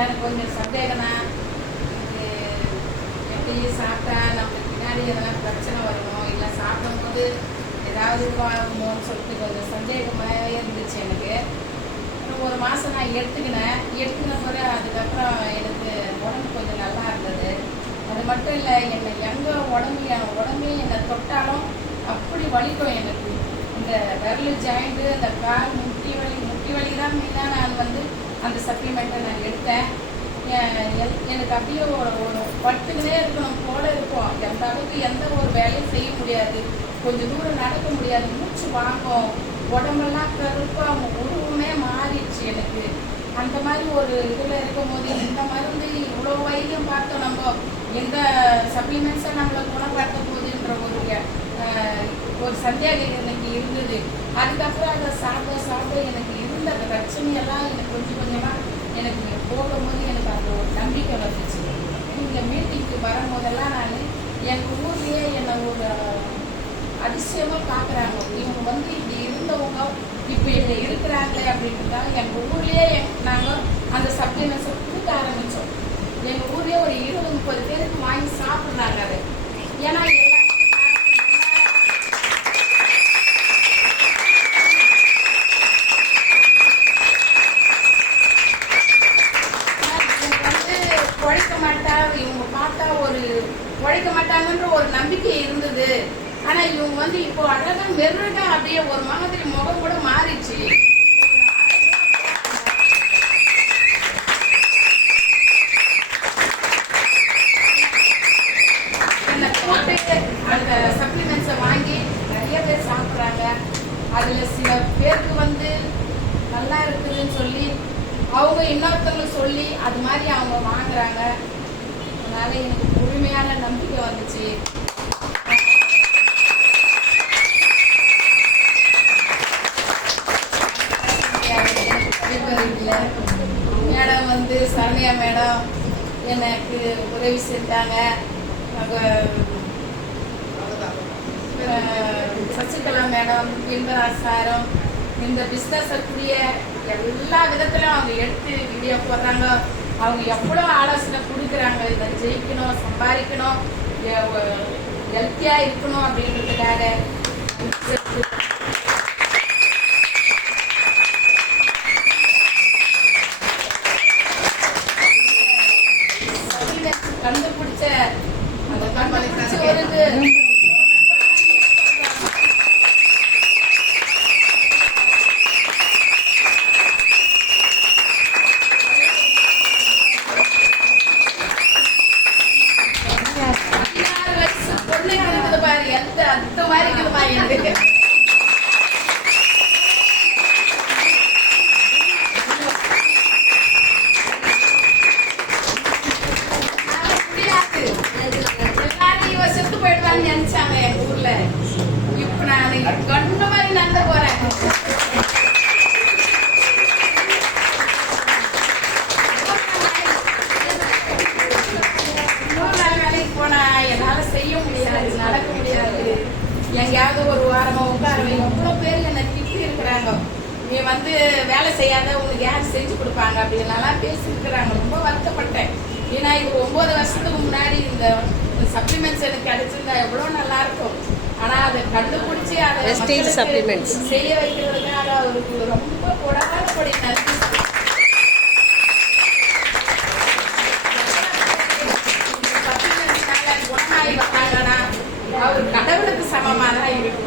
எனக்கு கொஞ்சம் சந்தேகம் தான். எப்படி சாப்பிட்டா நம்மளுக்கு பின்னாடி எதனா பிரச்சனை வரணும், இல்லை சாப்பிடும்போது ஏதாவது இதுவாகுமோன்னு சொல்லிட்டு கொஞ்சம் சந்தேகமாக இருந்துச்சு எனக்கு. ஒரு மாதம் நான் எடுத்துக்கின பிறகு அதுக்கப்புறம் எனக்கு உடம்பு கொஞ்சம் நல்லா இருந்தது. அது மட்டும் இல்லை, என்னை எங்கே என் உடம்பே என்னை தொட்டாலும் அப்படி வலிக்கும் எனக்கு. இந்த விரல் ஜாயிண்ட்டு, அந்த கால் முட்டி வலி தான் மெயினாக நான் வந்து அந்த சப்ளிமெண்ட்டை நான் எடுத்தேன். எனக்கு அப்படியே ஒரு பட்டுக்கினே இருக்கணும் போல இருக்கும். எந்த அளவுக்கு எந்த ஒரு வேலையும் செய்ய முடியாது, கொஞ்சம் தூரம் நடக்க முடியாது, மூச்சு வாங்கும், உடம்பெல்லாம் கருப்பாக உருவமே மாறிடுச்சு எனக்கு. அந்த மாதிரி ஒரு இதில் இருக்கும் போது இந்த மருந்து இவ்வளோ வைத்தியம் பார்த்தோம், நம்ம எந்த சப்ளிமெண்ட்ஸை நம்மளை குணப்படுத்த போகுதுன்ற ஒரு சந்தேகம் எனக்கு இருந்தது. அதுக்கப்புறம் அதை சாப்பிட எனக்கு இருந்த அந்த பிரச்சனையெல்லாம் எனக்கு கொஞ்சம் கொஞ்சமாக எனக்கு போகும்போது எனக்கு அந்த ஒரு நம்பிக்கை வந்துச்சு. இந்த மீட்டிங்க்கு வரும்போதெல்லாம் நான் எங்கள் ஊர்லேயே என்னை ஒரு அதிசயமாக பார்க்குறாங்க. இவங்க வந்து இப்படி இருந்தவங்க இப்போ இங்கே இருக்கிறாங்களே அப்படின்றதால எங்கள் ஊர்லேயே நாங்கள் அந்த சப்ளிமெண்ட்ஸை கொடுக்க ஆரம்பித்தோம். எங்கள் ஊர்லேயே ஒரு 20-30 பேருக்கு வாங்கி சாப்பிட்றாங்க. அது ஏன்னா இவங்க பார்த்தா ஒரு உழைக்க மாட்டாங்கன்ற ஒரு நம்பிக்கை இருந்தது. ஆனா இவங்க வந்து இப்போ அழகா மெருகா அப்படியே ஒரு மாதிரி முகம் கூட மாறிடுச்சு. என்னை போட்டு அந்த சப்ளிமெண்ட்ஸை வாங்கி நிறைய பேர் சாப்பிட்றாங்க. அதுல சில பேருக்கு வந்து நல்லா இருக்குதுன்னு சொல்லி அவங்க இன்னொருத்தவங்களுக்கு சொல்லி அது மாதிரி அவங்க வாங்குறாங்க. அதனால எனக்கு முழுமையான நம்பிக்கை வந்துச்சு. மேடம் வந்து சரண்யா மேடம் எனக்கு உதவி செஞ்சாங்க. சசிகலா மேடம், இந்திராஜ் சாரும் இந்த பிஸ்னஸை கூடிய எல்லா விதத்திலும் அவங்க எடுத்து வீடியோ போடுறாங்க. அவங்க எவ்வளோ ஆலோசனை கொடுக்குறாங்க. இதை ஜெயிக்கணும், சம்பாதிக்கணும், ஹெல்த்தியாக இருக்கணும் அப்படின்றதுக்காக. கண்டுபிடிச்ச அந்த கண்டுபிடிச்சவருக்கு அந்த மாதிரி இருக்குமா எனக்கு. முடியாது, எல்லாரும் இவ செத்து போயிடுவான்னு நினைச்சாங்க எங்க ஊர்ல. இப்ப நான் கண்ணு மாதிரி நடந்து போறேன். வேலைக்கு போனா என்னால செய்ய முடியாது, நடக்க முடியாது. எங்கேயாவது ஒரு வாரமா உட்கார எவ்வளோ பேர் என்னை திட்டி இருக்கிறாங்க. நீ வந்து வேலை செய்யாத, உனக்கு யார் செஞ்சு கொடுப்பாங்க அப்படின்னாலாம் பேசியிருக்கிறாங்க. ரொம்ப வருத்தப்பட்டேன். ஏன்னா இது 9 வருஷத்துக்கு முன்னாடி இந்த சப்ளிமெண்ட்ஸ் எனக்கு கிடைச்சிருந்தா எவ்வளோ நல்லா இருக்கும். ஆனால் அதை கண்டுபிடிச்சி அதை செய்ய வைக்கிறதுக்காக அவருக்கு ரொம்ப கொடாதபடி நன்றி. குணமாகி வந்தாங்கன்னா அவர் கடவுளுக்கு சமமாக தான் இருக்கும்.